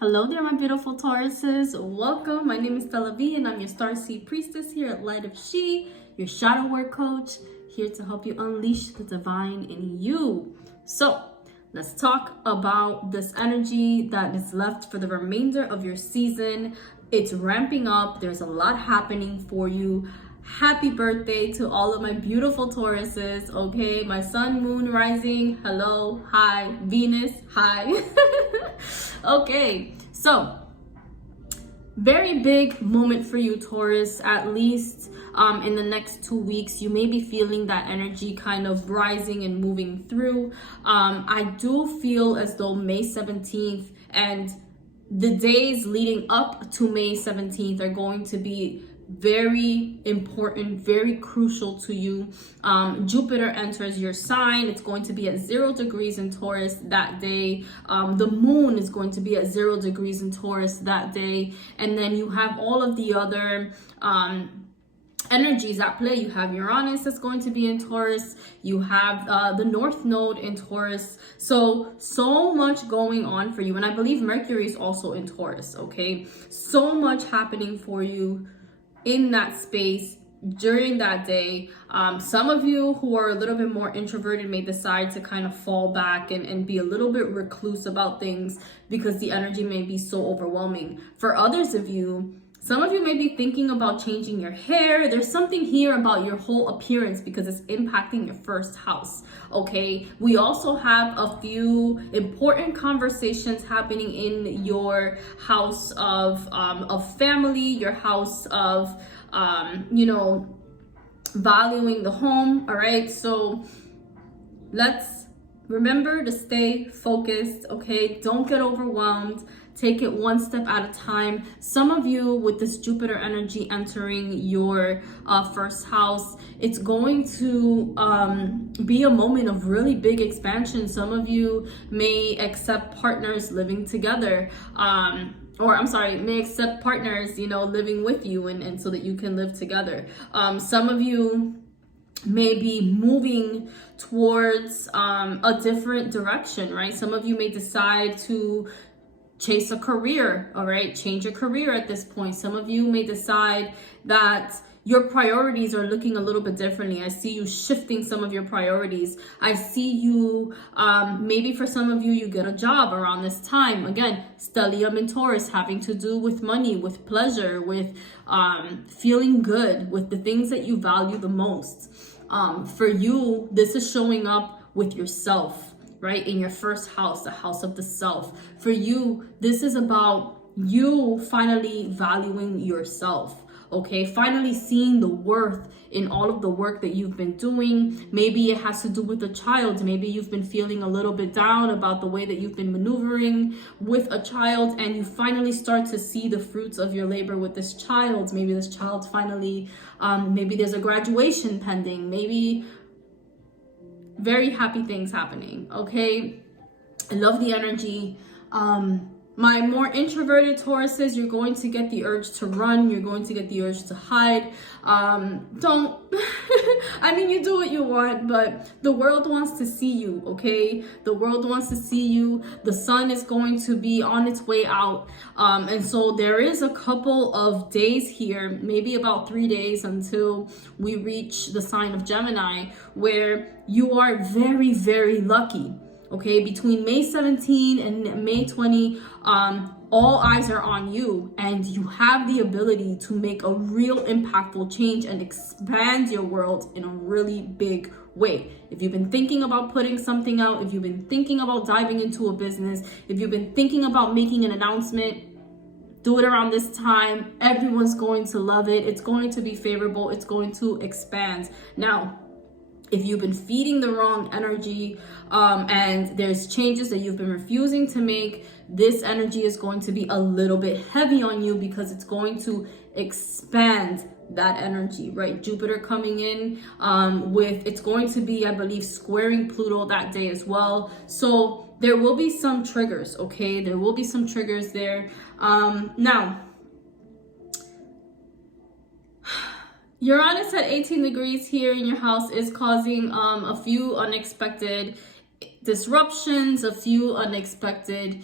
Hello there, my beautiful Tauruses. Welcome. My name is Stella V, and I'm your Star Seed Priestess here at Light of She, your shadow work coach, here to help you unleash the divine in you. So, let's talk about this energy that is left for the remainder of your season. It's ramping up. There's a lot happening for you. Happy birthday to all of my beautiful Tauruses, okay? My sun, moon, rising, hello, hi, Venus, hi. Okay, so very big moment for you, Taurus. At least in the next 2 weeks, you may be feeling that energy kind of rising and moving through. I do feel as though May 17th and the days leading up to May 17th are going to be very important, very crucial to you. Jupiter enters your sign. It's going to be at 0 degrees in Taurus that day. The moon is going to be at 0 degrees in Taurus that day. And then you have all of the other energies at play. You have Uranus that's going to be in Taurus. You have the North Node in Taurus. So much going on for you. And I believe Mercury is also in Taurus, okay? So much happening for you in that space during that day. Some of you who are a little bit more introverted may decide to kind of fall back and be a little bit recluse about things because the energy may be so overwhelming. For others of you, some of you may be thinking about changing your hair. There's something here about your whole appearance because it's impacting your first house, okay? We also have a few important conversations happening in your house of family, your house of, valuing the home, all right? So let's remember to stay focused, okay? Don't get overwhelmed. Take it one step at a time. Some of you with this Jupiter energy entering your first house, it's going to be a moment of really big expansion. Some of you may accept partners living together. May accept partners, living with you and so that you can live together. Some of you may be moving towards a different direction, right? Some of you may decide to chase a career, all right? Change your career at this point. Some of you may decide that your priorities are looking a little bit differently. I see you shifting some of your priorities. I see you, maybe for some of you, you get a job around this time. Again, stellium in Taurus, having to do with money, with pleasure, with feeling good, with the things that you value the most. For you, this is showing up with yourself, right? In your first house, the house of the self. For you, this is about you finally valuing yourself, okay? Finally seeing the worth in all of the work that you've been doing. Maybe it has to do with a child. Maybe you've been feeling a little bit down about the way that you've been maneuvering with a child, and you finally start to see the fruits of your labor with this child. Maybe this child finally, maybe there's a graduation pending, maybe very happy things happening, okay? I love the energy. My more introverted Tauruses, you're going to get the urge to run. You're going to get the urge to hide. You do what you want, but the world wants to see you, okay? The world wants to see you. The sun is going to be on its way out. And so there is a couple of days here, maybe about 3 days until we reach the sign of Gemini, where you are very, very lucky. Okay, between May 17 and May 20, all eyes are on you, and you have the ability to make a real impactful change and expand your world in a really big way. If you've been thinking about putting something out, if you've been thinking about diving into a business, if you've been thinking about making an announcement, do it around this time. Everyone's going to love it. It's going to be favorable. It's going to expand. Now, if you've been feeding the wrong energy and there's changes that you've been refusing to make, this energy is going to be a little bit heavy on you because it's going to expand that energy, right? Jupiter coming in it's going to be, I believe, squaring Pluto that day as well. So there will be some triggers, okay? There will be some triggers there. Now, Uranus at 18 degrees here in your house is causing a few unexpected disruptions, a few unexpected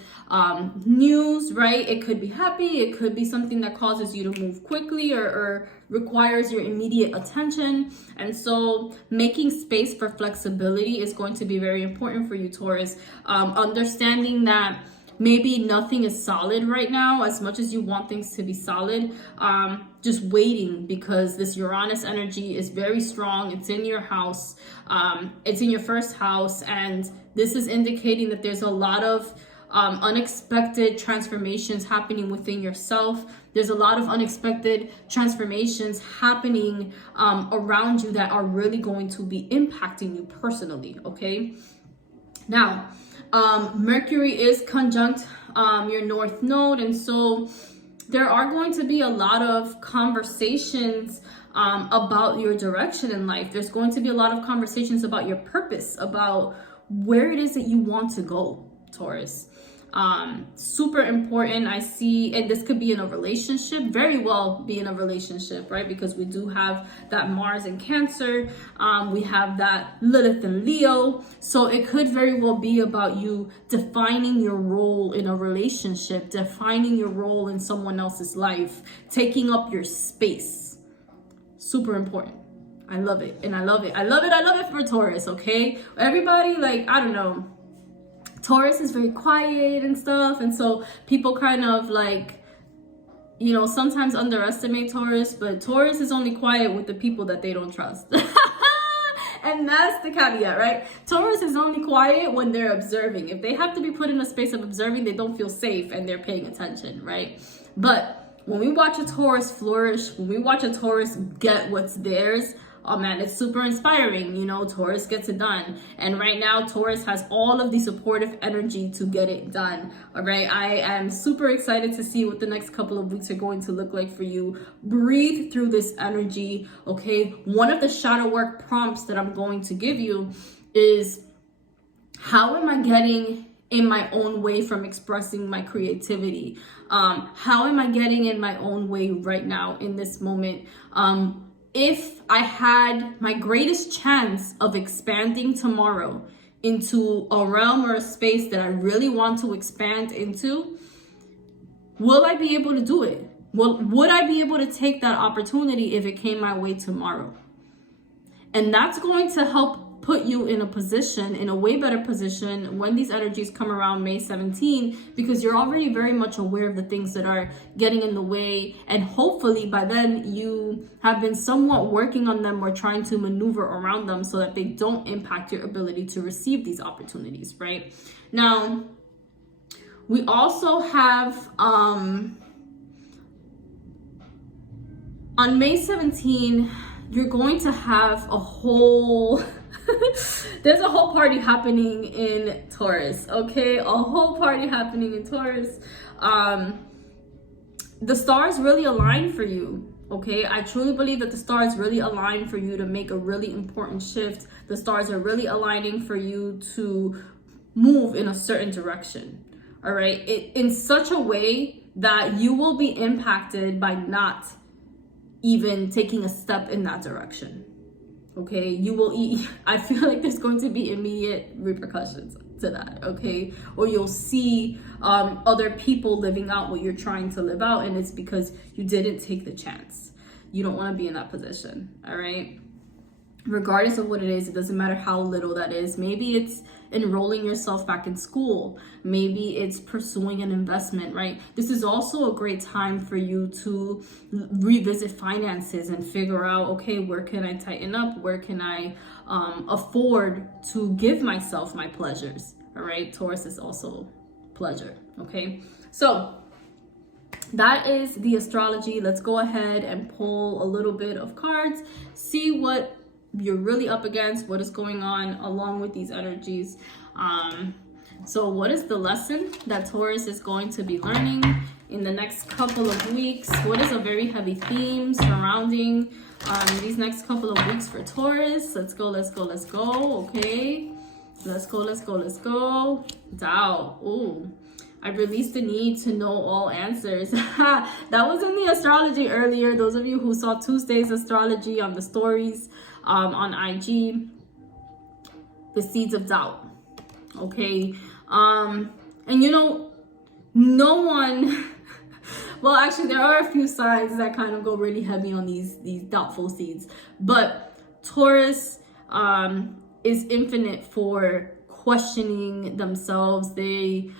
news, right? It could be happy, it could be something that causes you to move quickly or requires your immediate attention. And so making space for flexibility is going to be very important for you, Taurus. Understanding that maybe nothing is solid right now as much as you want things to be solid. Just waiting, because this Uranus energy is very strong. It's in your house. It's in your first house. And this is indicating that there's a lot of unexpected transformations happening within yourself. There's a lot of unexpected transformations happening around you that are really going to be impacting you personally, okay? Now, Mercury is conjunct your North Node, and so there are going to be a lot of conversations about your direction in life. There's going to be a lot of conversations about your purpose, about where it is that you want to go, Taurus. Super important. I see, and this could be in a relationship, very well be in a relationship, right? Because we do have that Mars in Cancer. We have that Lilith in Leo. So it could very well be about you defining your role in a relationship, defining your role in someone else's life, taking up your space. Super important. I love it. And I love it. I love it. I love it for Taurus, okay? Everybody, like, I don't know. Taurus is very quiet and stuff, and so people kind of like, you know, sometimes underestimate Taurus, but Taurus is only quiet with the people that they don't trust. And that's the caveat, right? Taurus is only quiet when they're observing. If they have to be put in a space of observing, they don't feel safe and they're paying attention, right? But when we watch a Taurus flourish, when we watch a Taurus get what's theirs, oh man, it's super inspiring. You know, Taurus gets it done. And right now, Taurus has all of the supportive energy to get it done. All right. I am super excited to see what the next couple of weeks are going to look like for you. Breathe through this energy. Okay. One of the shadow work prompts that I'm going to give you is, how am I getting in my own way from expressing my creativity? How am I getting in my own way right now in this moment? If I had my greatest chance of expanding tomorrow into a realm or a space that I really want to expand into, will I be able to do it? Would I be able to take that opportunity if it came my way tomorrow? And that's going to help put you in a position, in a way better position when these energies come around May 17, because you're already very much aware of the things that are getting in the way. And hopefully by then you have been somewhat working on them or trying to maneuver around them so that they don't impact your ability to receive these opportunities, right? Now, we also have, on May 17, you're going to have a whole... there's a whole party happening in Taurus, okay? A whole party happening in Taurus. The stars really align for you, okay? I truly believe that the stars really align for you to make a really important shift. The stars are really aligning for you to move in a certain direction, all right? In such a way that you will be impacted by not even taking a step in that direction. Okay, you will eat. I feel like there's going to be immediate repercussions to that, okay? Or you'll see other people living out what you're trying to live out, and it's because you didn't take the chance. You don't want to be in that position, all right? Regardless of what it is, it doesn't matter how little that is. Maybe it's enrolling yourself back in school. Maybe it's pursuing an investment, right? This is also a great time for you to revisit finances and figure out, okay, where can I tighten up? Where can I afford to give myself my pleasures? All right, Taurus is also pleasure, okay? So that is the astrology. Let's go ahead and pull a little bit of cards, see what you're really up against, what is going on along with these energies. So what is the lesson that Taurus is going to be learning in the next couple of weeks? What is a very heavy theme surrounding these next couple of weeks for Taurus? Let's go, let's go, let's go. Okay, let's go, let's go, let's go. Tao. Ooh, I released the need to know all answers. That was in the astrology earlier. Those of you who saw Tuesday's astrology on the stories on IG, the seeds of doubt. okay? And you know, no one, well, actually, there are a few signs that kind of go really heavy on these doubtful seeds, but Taurus is infinite for questioning themselves. They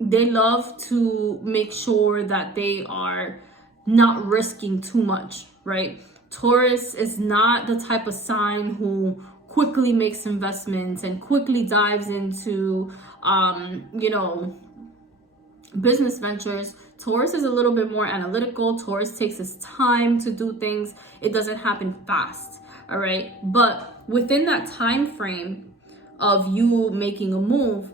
love to make sure that they are not risking too much, right? Taurus is not the type of sign who quickly makes investments and quickly dives into, you know, business ventures. Taurus is a little bit more analytical. Taurus takes its time to do things. It doesn't happen fast, all right? But within that time frame of you making a move,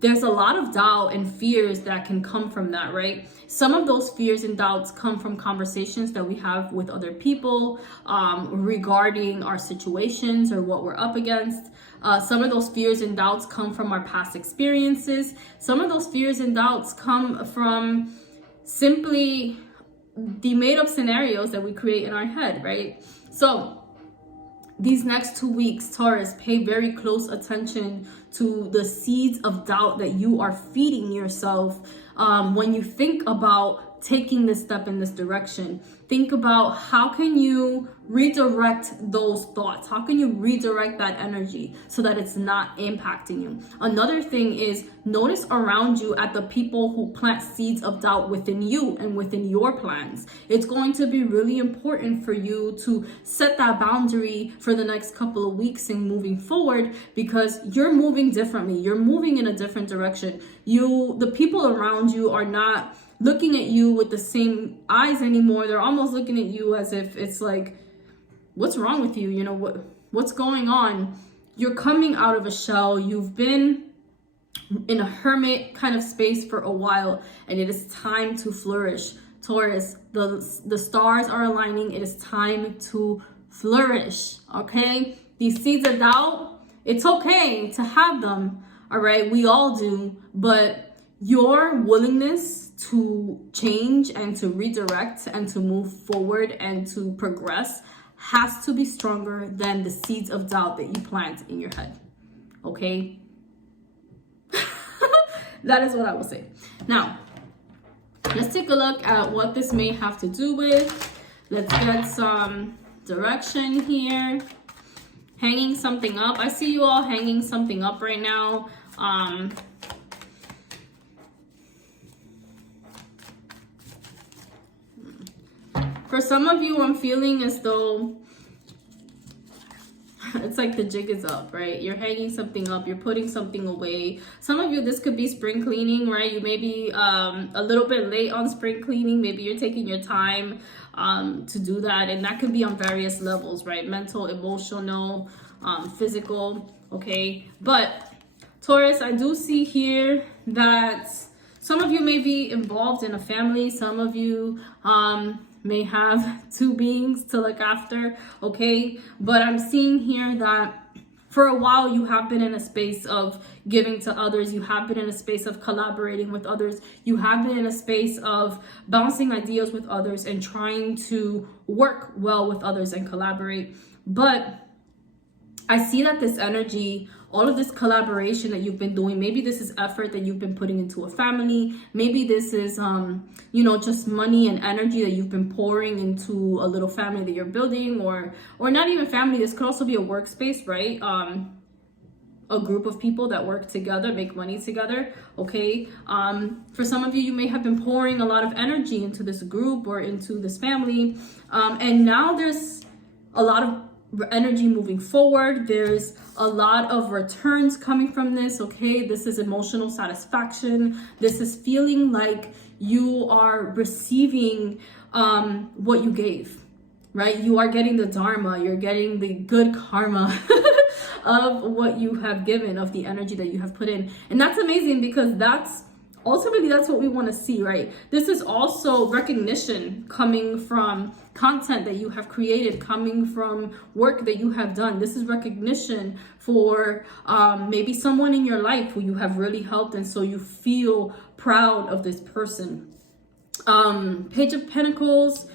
there's a lot of doubt and fears that can come from that, right? Some of those fears and doubts come from conversations that we have with other people regarding our situations or what we're up against. Some of those fears and doubts come from our past experiences. Some of those fears and doubts come from simply the made-up scenarios that we create in our head, right? So these next 2 weeks, Taurus, pay very close attention to the seeds of doubt that you are feeding yourself when you think about taking this step in this direction. Think about how can you redirect those thoughts? How can you redirect that energy so that it's not impacting you? Another thing is notice around you at the people who plant seeds of doubt within you and within your plans. It's going to be really important for you to set that boundary for the next couple of weeks and moving forward, because you're moving differently. You're moving in a different direction. The people around you are not looking at you with the same eyes anymore. They're almost looking at you as if it's like, what's wrong with you? You know, what's going on? You're coming out of a shell. You've been in a hermit kind of space for a while, and it is time to flourish. Taurus, the stars are aligning. It is time to flourish, okay? These seeds of doubt, it's okay to have them, all right? We all do, but your willingness to change and to redirect and to move forward and to progress has to be stronger than the seeds of doubt that you plant in your head, okay? That is what I will say. Now, let's take a look at what this may have to do with. Let's get some direction here. Hanging something up. I see you all hanging something up right now. For some of you, I'm feeling as though it's like the jig is up, right? You're hanging something up, you're putting something away. Some of you, this could be spring cleaning, right? You may be a little bit late on spring cleaning. Maybe you're taking your time to do that. And that could be on various levels, right? Mental, emotional, physical, okay? But Taurus, I do see here that some of you may be involved in a family. Some of you may have 2 beings to look after, okay? But I'm seeing here that for a while you have been in a space of giving to others. You have been in a space of collaborating with others. You have been in a space of bouncing ideas with others and trying to work well with others and collaborate. But I see that this energy, all of this collaboration that you've been doing, maybe this is effort that you've been putting into a family. Maybe this is, you know, just money and energy that you've been pouring into a little family that you're building, or not even family. This could also be a workspace, right? A group of people that work together, make money together, okay? For some of you, you may have been pouring a lot of energy into this group or into this family. And now there's a lot of energy moving forward. There's a lot of returns coming from this, okay? This is emotional satisfaction. This is feeling like you are receiving what you gave, right? You are getting the dharma, you're getting the good karma of what you have given, of the energy that you have put in. And that's amazing, because that's ultimately, that's what we want to see, right? This is also recognition coming from content that you have created, coming from work that you have done. This is recognition for maybe someone in your life who you have really helped, and so you feel proud of this person. Page of Pentacles.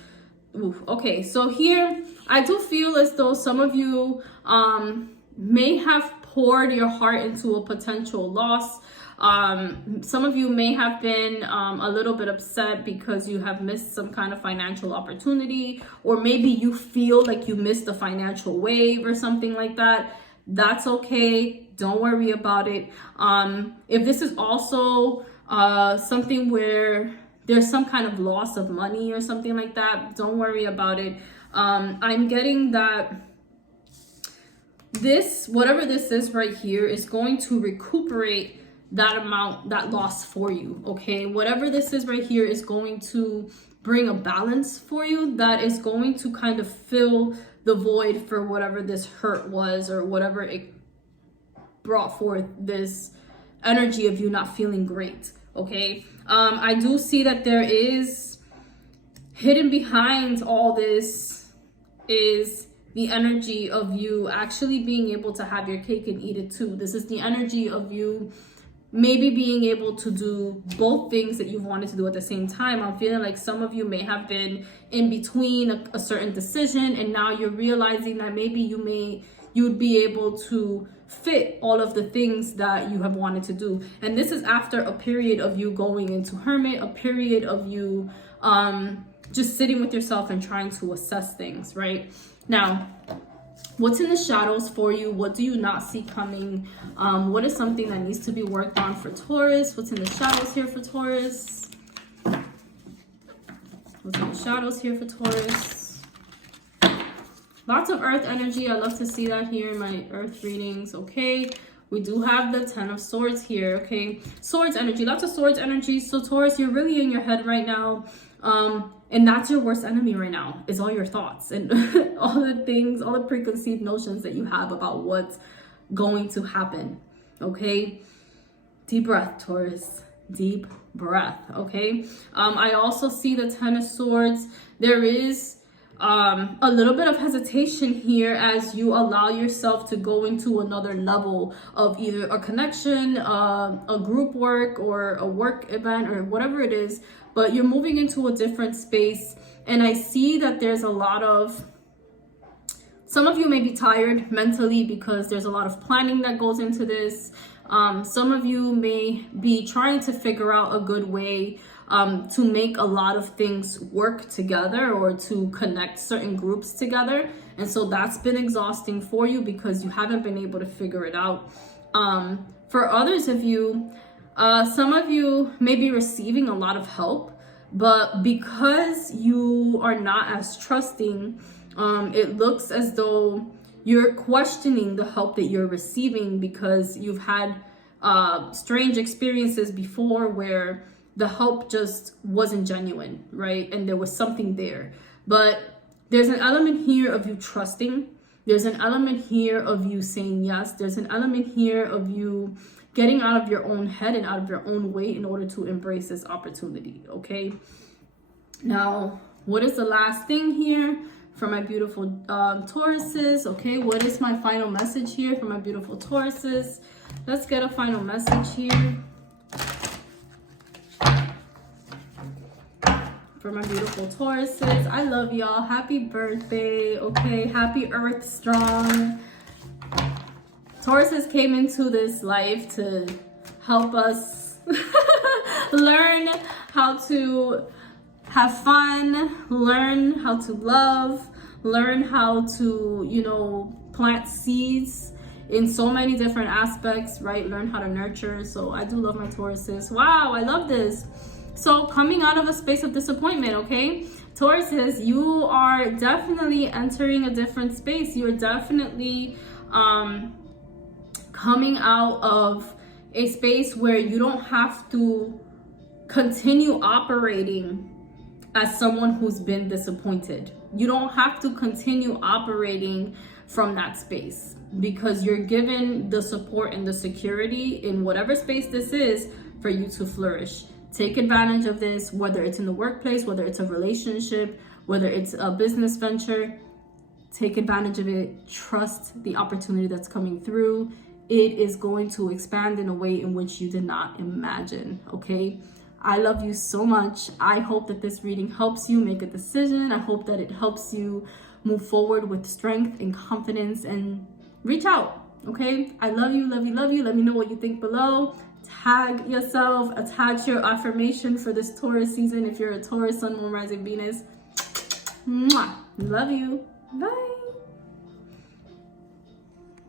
Oof, okay, so here I do feel as though some of you may have poured your heart into a potential loss. Some of you may have been a little bit upset because you have missed some kind of financial opportunity, or maybe you feel like you missed a financial wave or something like that. That's okay. Don't worry about it. If this is also something where there's some kind of loss of money or something like that, don't worry about it. I'm getting that this, whatever this is right here, is going to recuperate that amount, that loss for you, okay? Whatever this is right here is going to bring a balance for you that is going to kind of fill the void for whatever this hurt was, or whatever it brought forth, this energy of you not feeling great, okay? I do see that there is hidden behind all this is the energy of you actually being able to have your cake and eat it too. This is the energy of you maybe being able to do both things that you've wanted to do at the same time. I'm feeling like some of you may have been in between a certain decision, and now you're realizing that maybe you'd be able to fit all of the things that you have wanted to do. And this is after a period of you going into hermit, a period of you just sitting with yourself and trying to assess things, right? Now, what's in the shadows for you? What do you not see coming? What is something that needs to be worked on for Taurus? What's in the shadows here for Taurus? What's in the shadows here for Taurus? Lots of earth energy. I love to see that here in my earth readings, okay? We do have the 10 of swords here, okay? Swords energy, lots of swords energy. So Taurus, you're really in your head right now. And that's your worst enemy right now, is all your thoughts and all the things, all the preconceived notions that you have about what's going to happen, okay? Deep breath, Taurus, deep breath, okay? I also see the 10 of swords. There is a little bit of hesitation here as you allow yourself to go into another level of either a connection, a group work, or a work event, or whatever it is, but you're moving into a different space. And I see that there's a lot of, some of you may be tired mentally because there's a lot of planning that goes into this. Some of you may be trying to figure out a good way to make a lot of things work together, or to connect certain groups together. And so that's been exhausting for you because you haven't been able to figure it out. For others of you, some of you may be receiving a lot of help, but because you are not as trusting, it looks as though you're questioning the help that you're receiving because you've had strange experiences before where the help just wasn't genuine, right? And there was something there. But there's an element here of you trusting. There's an element here of you saying yes. There's an element here of you getting out of your own head and out of your own way in order to embrace this opportunity, okay? Now, what is the last thing here for my beautiful Tauruses, okay? What is my final message here for my beautiful Tauruses? Let's get a final message here for my beautiful Tauruses. I love y'all. Happy birthday, okay? Happy Earth Strong. Tauruses came into this life to help us learn how to have fun, learn how to love, learn how to, you know, plant seeds in so many different aspects, right? Learn how to nurture. So I do love my Tauruses. Wow, I love this. So coming out of a space of disappointment, okay? Tauruses, you are definitely entering a different space. You're definitely coming out of a space where you don't have to continue operating as someone who's been disappointed. You don't have to continue operating from that space because you're given the support and the security in whatever space this is for you to flourish. Take advantage of this, whether it's in the workplace, whether it's a relationship, whether it's a business venture. Take advantage of it. Trust the opportunity that's coming through. It is going to expand in a way in which you did not imagine, okay? I love you so much. I hope that this reading helps you make a decision. I hope that it helps you move forward with strength and confidence, and reach out. Okay, I love you, love you, love you. Let me know what you think below. Tag yourself, attach your affirmation for this Taurus season if you're a Taurus, Sun, Moon, Rising, Venus. Mwah. Love you. Bye.